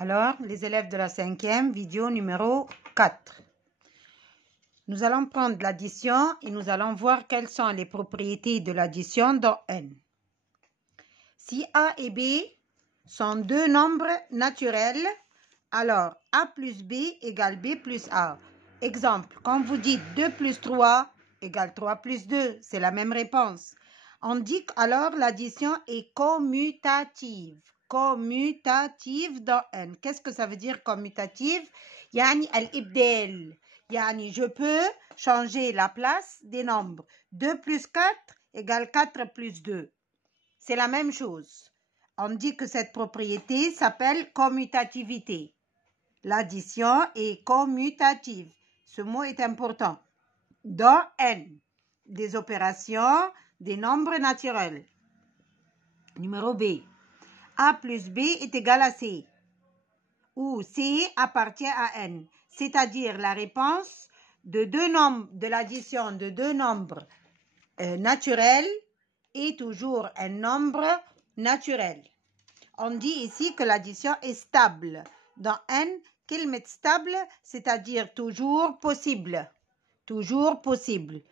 Alors, les élèves de la 5e, vidéo numéro 4. Nous allons prendre l'addition et nous allons voir quelles sont les propriétés de l'addition dans N. Si A et B sont deux nombres naturels, alors A plus B égale B plus A. Exemple, quand vous dites 2 plus 3 égale 3 plus 2, c'est la même réponse. On dit alors l'addition est commutative. Commutative dans N. Qu'est-ce que ça veut dire commutative? Yani al-ibdal. Yani je peux changer la place des nombres. 2 plus 4 égale 4 plus 2. C'est la même chose. On dit que cette propriété s'appelle commutativité. L'addition est commutative. Ce mot est important. Dans N, des opérations des nombres naturels. Numéro B. A plus B est égal à C, où C appartient à N, c'est-à-dire la réponse de deux nombres, de l'addition de deux nombres naturels est toujours un nombre naturel. On dit ici que l'addition est stable. Dans N, kilmet stable, c'est-à-dire toujours possible. Toujours possible.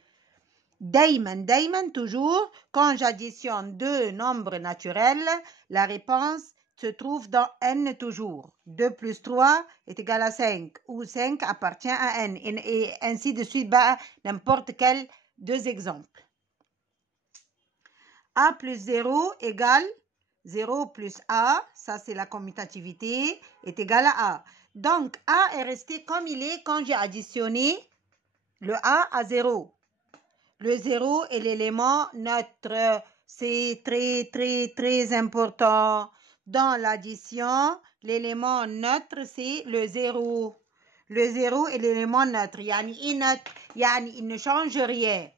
Dayman, toujours, quand j'additionne deux nombres naturels, la réponse se trouve dans N toujours. 2 plus 3 est égal à 5, ou 5 appartient à N, et ainsi de suite, n'importe quel deux exemples. A plus 0 égale 0 plus A, ça c'est la commutativité, est égal à A. Donc, A est resté comme il est quand j'ai additionné le A à 0. Le 0 est l'élément neutre. C'est très important. Dans l'addition, l'élément neutre, c'est le 0. Le 0 est l'élément neutre. Yani il ne change rien.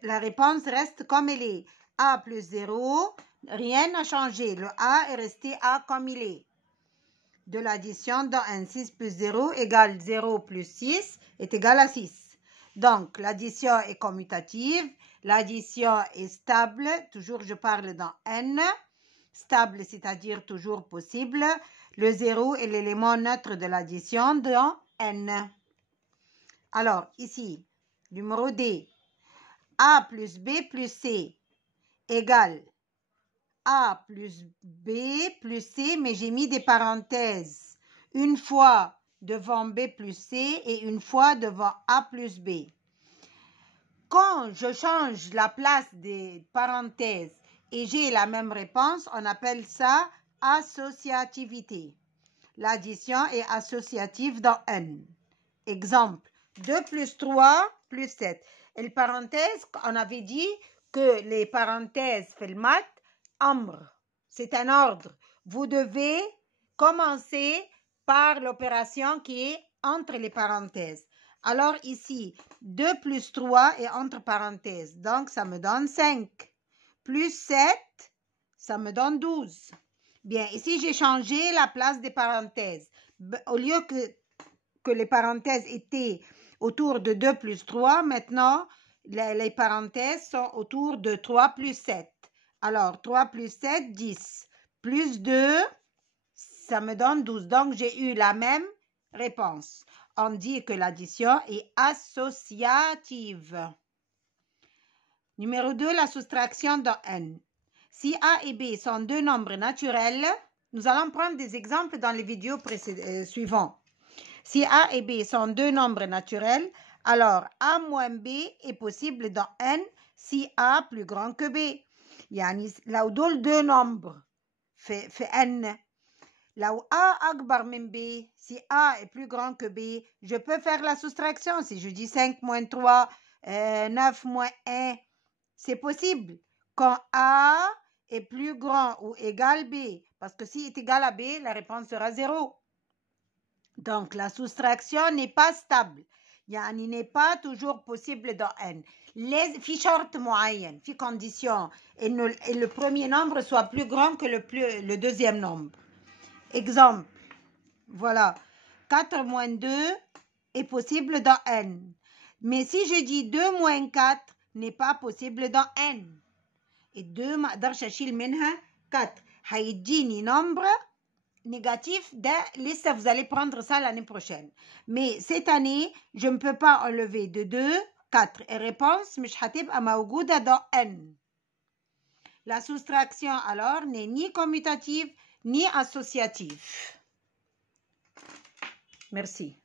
La réponse reste comme elle est. A plus 0, rien n'a changé. Le A est resté A comme il est. De l'addition dans un 6 plus 0 égale 0 plus 6 est égal à 6. Donc, l'addition est commutative, l'addition est stable, toujours je parle dans N, stable c'est-à-dire toujours possible, le 0 est l'élément neutre de l'addition dans N. Alors, ici, numéro D, A plus B plus C égale A plus B plus C, mais j'ai mis des parenthèses, une fois devant B plus C et une fois devant A plus B. Quand je change la place des parenthèses et j'ai la même réponse, on appelle ça associativité. L'addition est associative dans N. Exemple, 2 plus 3 plus 7. Et les parenthèses, on avait dit que les parenthèses, fait le math, amr, c'est un ordre. Vous devez commencer par l'opération qui est entre les parenthèses. Alors ici, 2 plus 3 est entre parenthèses. Donc, ça me donne 5. Plus 7, ça me donne 12. Bien, ici, j'ai changé la place des parenthèses. Au lieu que les parenthèses étaient autour de 2 plus 3, maintenant, les parenthèses sont autour de 3 plus 7. Alors, 3 plus 7, 10. Plus 2, ça me donne 12. Donc, j'ai eu la même réponse. On dit que l'addition est associative. Numéro 2, la soustraction dans N. Si A et B sont deux nombres naturels, nous allons prendre des exemples dans les vidéos suivantes. Si A et B sont deux nombres naturels, alors A moins B est possible dans N si A plus grand que B. Yani, là où deux nombres fait N. Là où A akbar min B, si A est plus grand que B, je peux faire la soustraction. Si je dis 5 moins 3, 9 moins 1, c'est possible. Quand A est plus grand ou égal B, parce que si est égal à B, la réponse sera 0. Donc, la soustraction n'est pas stable. Yani n'est pas toujours possible dans N. في شرط معين, في condition, et le premier nombre soit plus grand que le deuxième nombre. Exemple, voilà, 4 moins 2 est possible dans N. Mais si je dis 2 moins 4 n'est pas possible dans N. Et 2 ما اقدرش اشيل منها 4. هيديني nombre négatif de لسه vous allez prendre ça l'année prochaine. Mais cette année, je ne peux pas enlever de 2, 4. Et réponse مش هتبقى موجودة dans N. La soustraction alors n'est ni commutative ni associative. Merci.